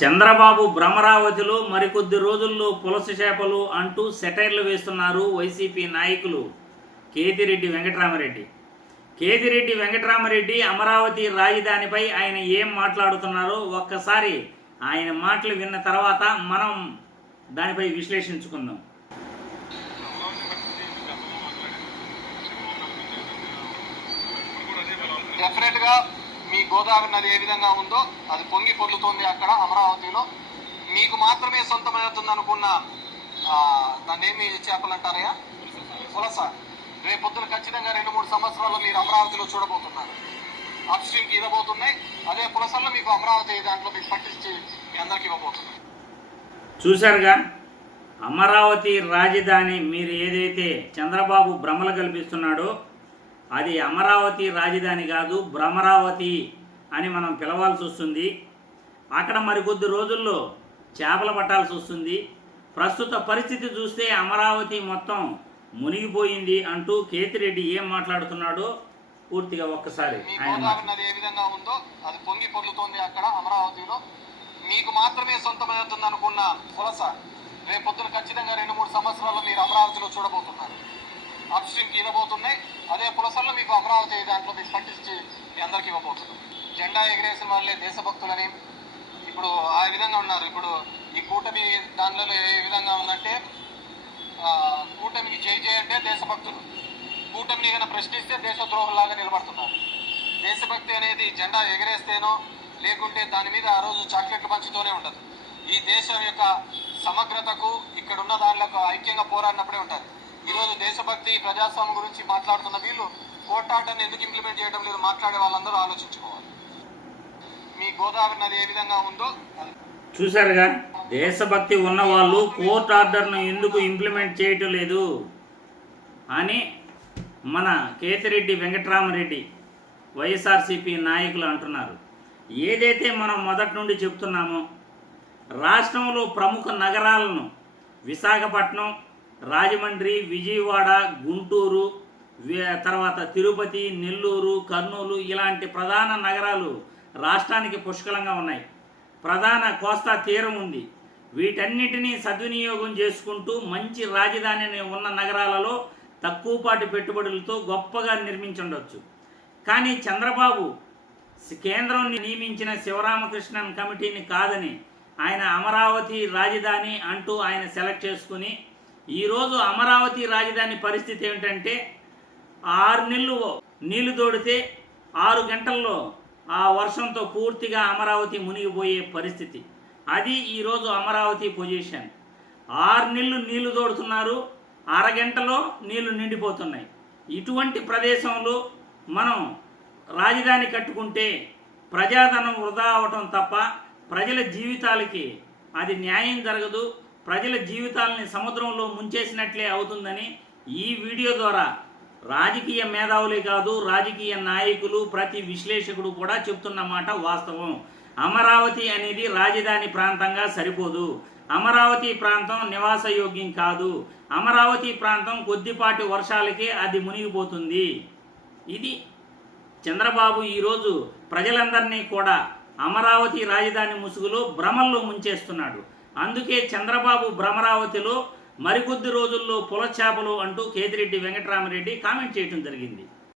చంద్రబాబు భ్రమరావతిలో మరికొద్ది రోజుల్లో పులస చేపలు అంటూ సెటైర్లు వేస్తున్నారు వైసీపీ నాయకులు కేతిరెడ్డి వెంకటరామరెడ్డి. కేతిరెడ్డి వెంకటరామరెడ్డి అమరావతి రాజధానిపై ఆయన ఏం మాట్లాడుతున్నారో ఒక్కసారి ఆయన మాటలు విన్న తర్వాత మనం దానిపై విశ్లేషించుకుందాం. డెఫినెట్గా మీ గోదావరి నది ఏ విధంగా ఉందో అది పొంగి పొర్లుతోంది అక్కడ అమరావతిలో. మీకు మాత్రమే సొంతమవుతుంది అనుకున్న దాన్ని ఏమి చేపలు అంటారయ్యా, పులస. రేపొద్దున ఖచ్చితంగా 2-3 సంవత్సరాల్లో మీరు అమరావతిలో చూడబోతున్నారు. అప్ స్ట్రీమ్కి ఇవ్వబోతున్నాయి. అదే పులసల్లో మీకు అమరావతి దాంట్లో మీకు పట్టించి మీ అందరికి ఇవ్వబోతున్నాయి. చూశారుగా, అమరావతి రాజధాని మీరు ఏదైతే చంద్రబాబు భ్రమలు కల్పిస్తున్నాడో అది అమరావతి రాజధాని కాదు, భ్రమరావతి అని మనం పిలవాల్సి వస్తుంది. అక్కడ మరికొద్ది రోజుల్లో చేపలు పట్టాల్సి వస్తుంది. ప్రస్తుత పరిస్థితి చూస్తే అమరావతి మొత్తం మునిగిపోయింది అంటూ కేతిరెడ్డి ఏం మాట్లాడుతున్నాడో పూర్తిగా ఒక్కసారి గోదావరి నది ఏ విధంగా ఉందో అది పొంగి పొర్లుతోంది అక్కడ అమరావతిలో. మీకు మాత్రమే సొంతమవుతుంది అనుకున్న పులస రేపొద్దున ఖచ్చితంగా 2-3 సంవత్సరాల్లో మీరు అమరావతిలో చూడబోతున్నారు. అప్ స్ట్రీమ్కి ఇవ్వబోతున్నాయి. అదే పులసల్లో మీకు అమరావతి దాంట్లో మీకు పట్టించి మీ అందరికి ఇవ్వబోతున్నారు. జెండా ఎగిరేసిన వాళ్ళే దేశభక్తులని ఇప్పుడు ఆ విధంగా ఉన్నారు. ఇప్పుడు ఈ కూటమి దానిలో ఏ విధంగా ఉందంటే, కూటమికి జై జై అంటే దేశభక్తులు, కూటమిని కన్నా ప్రశ్నిస్తే దేశద్రోహుల్లాగా నిలబడుతున్నారు. దేశభక్తి అనేది జెండా ఎగరేస్తేనో లేకుంటే దాని మీద ఆ రోజు చాక్లెట్లు పంచుతూనే ఉండదు. ఈ దేశం యొక్క సమగ్రతకు ఇక్కడ ఉన్న దానిలో ఐక్యంగా పోరాడినప్పుడే ఉంటుంది. ఈరోజు దేశభక్తి ప్రజాస్వామ్యం గురించి మాట్లాడుతున్న వీళ్ళు కోర్టు ఆర్డర్ని ఎందుకు ఇంప్లిమెంట్ చేయడం లేదు మాట్లాడే వాళ్ళందరూ ఆలోచించుకోవాలి. మీ గోదావరి నది ఏ విధంగా ఉందో చూశారుగా, దేశభక్తి ఉన్న వాళ్ళు కోర్టు ఆర్డర్ను ఎందుకు ఇంప్లిమెంట్ చేయటం లేదు అని మన కేతిరెడ్డి వెంకటరామరెడ్డి వైఎస్ఆర్సీపీ నాయకులు అంటున్నారు. ఏదైతే మనం మొదటి నుండి చెప్తున్నామో, రాష్ట్రంలో ప్రముఖ నగరాలను విశాఖపట్నం, రాజమండ్రి, విజయవాడ, గుంటూరు, తర్వాత తిరుపతి, నెల్లూరు, కర్నూలు ఇలాంటి ప్రధాన నగరాలు రాష్ట్రానికి పుష్కలంగా ఉన్నాయి. ప్రధాన కోస్తా తీరం ఉంది. వీటన్నిటినీ సద్వినియోగం చేసుకుంటూ మంచి రాజధాని ఉన్న నగరాలలో తక్కువపాటి పెట్టుబడులతో గొప్పగా నిర్మించుండొచ్చు. కానీ చంద్రబాబు కేంద్రం నియమించిన శివరామకృష్ణన్ కమిటీని కాదని ఆయన అమరావతి రాజధాని అంటూ ఆయన సెలెక్ట్ చేసుకుని ఈరోజు అమరావతి రాజధాని పరిస్థితి ఏమిటంటే 6 నెలలు నీళ్లు తోడితే 6 గంటల్లో ఆ వర్షంతో పూర్తిగా అమరావతి మునిగిపోయే పరిస్థితి. అది ఈరోజు అమరావతి పొజిషన్. 6 నెలలు నీళ్లు తోడుతున్నారు, అరగంటలో నీళ్లు నిండిపోతున్నాయి. ఇటువంటి ప్రదేశంలో మనం రాజధాని కట్టుకుంటే ప్రజాధనం వృధా అవటం తప్ప ప్రజల జీవితాలకి అది న్యాయం జరగదు. ప్రజల జీవితాలని సముద్రంలో ముంచేసినట్లే అవుతుందని ఈ వీడియో ద్వారా రాజకీయ మేధావులే కాదు, రాజకీయ నాయకులు, ప్రతి విశ్లేషకుడు కూడా చెప్తున్న మాట వాస్తవం. అమరావతి అనేది రాజధాని ప్రాంతంగా సరిపోదు. అమరావతి ప్రాంతం నివాసయోగ్యం కాదు. అమరావతి ప్రాంతం కొద్దిపాటి వర్షాలకే అది మునిగిపోతుంది. ఇది చంద్రబాబు ఈరోజు ప్రజలందరినీ కూడా అమరావతి రాజధాని ముసుగులో భ్రమల్లో ముంచేస్తున్నాడు. అందుకే చంద్రబాబు భ్రమరావతిలో మరికొద్ది రోజుల్లో పులస చేపలు అంటూ కేతిరెడ్డి వెంకటరామరెడ్డి కామెంట్ చేయడం జరిగింది.